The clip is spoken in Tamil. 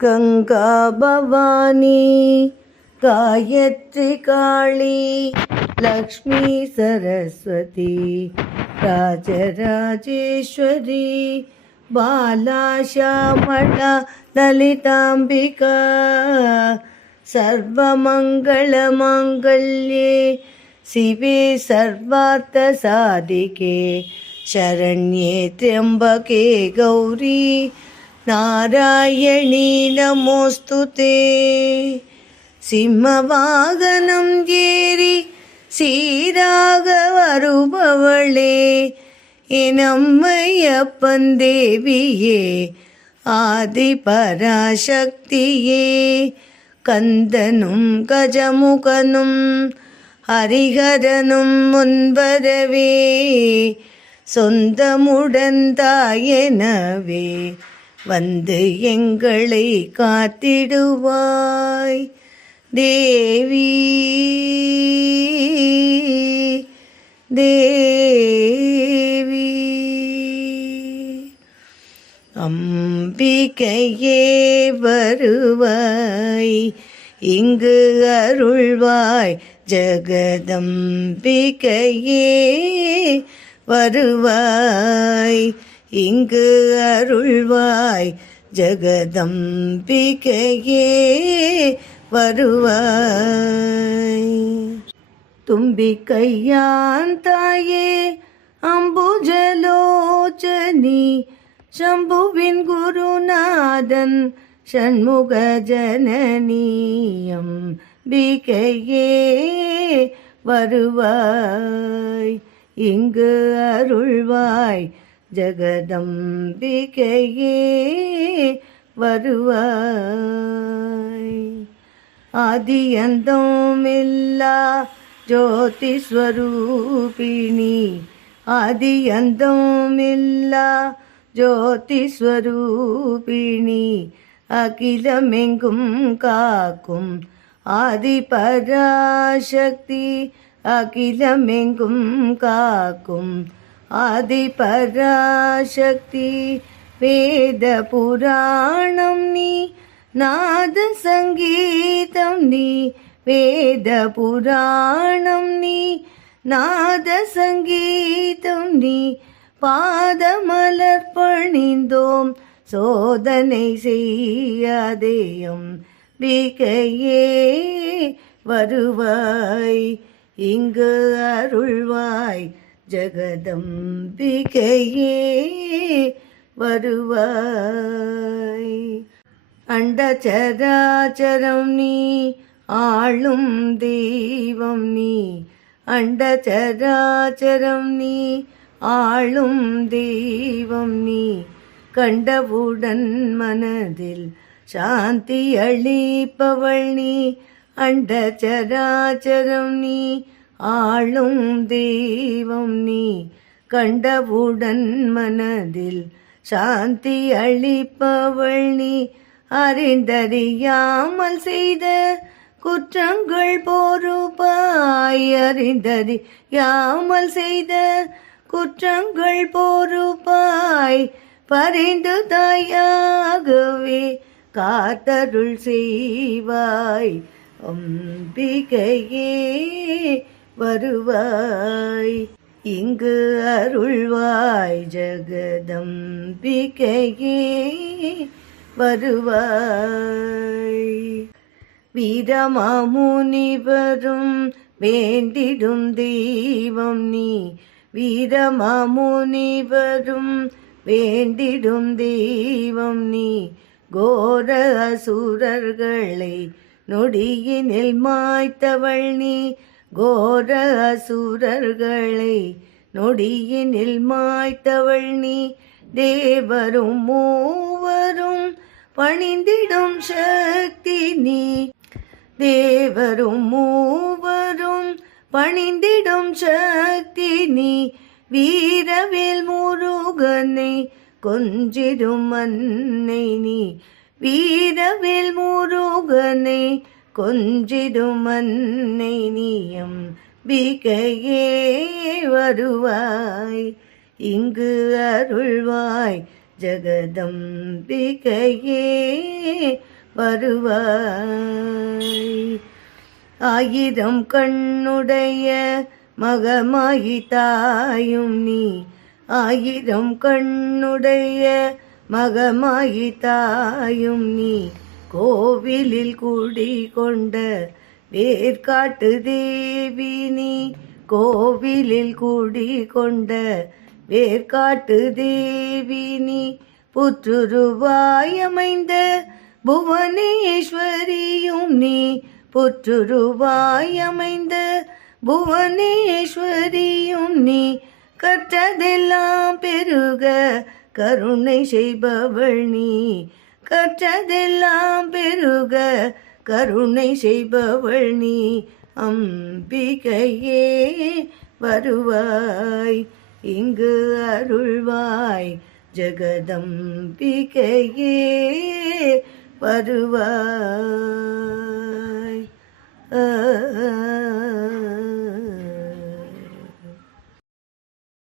ಗಂಗಾ ಭವಾನಿ, ಗಾಯತ್ರಿ ಕಾಳಿ, ಲಕ್ಷ್ಮೀ ಸರಸ್ವತಿ, ರಾಜರಾಜೇಶ್ವರಿ ಬಾಲಾಶ್ಯಾಮಳ ಲಲಿತಾಂಬಿಕಾ सर्वमङ्गलमाङ्गल्ये शिवे सर्वार्थसाधिके शरण्ये त्र्यम्बके गौरी नारायणी नमोऽस्तु ते सिंहवाहनं येरि சீராக வருபவளே இனம்மையப்பன் தேவியே ஆதி பராசக்தியே கந்தனும் கஜமுகனும் ஹரிஹரனும் முன்பரவே சொந்தமுடன் தாயெனவே. வந்து எங்களை காத்திடுவாய். தேவி தேவி. அம்பிகையே வருவாய். இங்கு அருள்வாய். ஜகதம்பிகையே வருவாய். இங்கு அருள்வாய் ஜெகதம்பிகையே வருவாய். தும்பிக்கையான் தாயே அம்புஜலோச்சனி शम्भुविन् गुरुनादन् षण्मुगजननीयं बिकये வருவாய். இங்கு அருள்வாய் ஜகதம்பிகையே வருவாய். ஆதியந்தோமில்லா ஜோதி ஸ்வரூபிணி ஆதியந்தோமில்லா ஜோதி ஸ்வரூபிணி அகிலமெங்கும் காக்கும் ஆதி பராசக்தி அகிலமெங்கும் காக்கும் ஆதி பராசக்தி வேத புராணம் நீ நாத சங்கீதம் நீ வேத புராணம் நீ நாத சங்கீதம் நீ பாதமலர் பணிந்தோம் சோதனை செய்யாதேயும் பிகையே வருவாய் இங்கு அருள்வாய் ஜகதம்பிகையே வருவாய். அண்டச்சராச்சரம் நீ ஆளும் தெய்வம் நீ. அண்டச்சராச்சரம் நீ ஆளும் தெய்வம் நீ. கண்டவுடன் மனதில் சாந்தி அளிப்பவள் நீ. அண்டச்சராச்சரம் நீ ஆளும் தெய்வம் நீ கண்டவுடன் மனதில் சாந்தி அளிப்பவள் நீ. அறிந்தறியாமல் செய்த குற்றங்கள் பொறுப்பாய். அறிந்தறியாமல் செய்த குற்றங்கள் பொறுப்பாய். பரிந்து தாயாகவே காத்தருள் செய்வாய். அம்பிகையே வருவாய். இங்கு அருள்வாய் ஜகதம்பிகையே வருவாய். வீரமாமுனிவரும் வேண்டிடும் தெய்வம் நீ வீரமாமுனிவரும் வேண்டிடும் தெய்வம் நீ. கோர அசுரர்களை நொடியினில் மாய்த்தவள் நீ கோர அசுரர்களை நொடியினில் மாய்த்தவள் நீ. தேவரும் மூவரும் பணிந்திடும் சக்தி நீ. தேவரும் மூவரும் பணிந்திடும் சக்தி நீ. வீரவேல் முருகனை கொஞ்சிடும் அன்னை நீ. வீரவேல் முருகனை கொஞ்சிதுமன்னை நீயம் பிகையே வருவாய். இங்கு அருள்வாய் ஜகதம்பிகையே வருவாய். ஆயிரம் கண்ணுடைய மகமாயி தாயும் நீ. ஆயிரம் கண்ணுடைய மகமாயி தாயும் நீ. கோவிலில் குடி கொண்ட வேர்காட்டு தேவி நீ கோவிலில் குடி கொண்ட வேர்காட்டு தேவி நீ புற்றுருவாய் புவனேஸ்வரியும் நீ புற்றுருவாயமைந்த புவனேஸ்வரியும் நீ கற்றதெல்லாம் பெருக கருணை செய்பவள் நீ. கற்றதெல்லாம் பெருக கருணை செய்பவள் நீ அம்பிகையே வருவாய். இங்கு அருள்வாய் ஜெகதம்பிகையே வருவாய். ஆ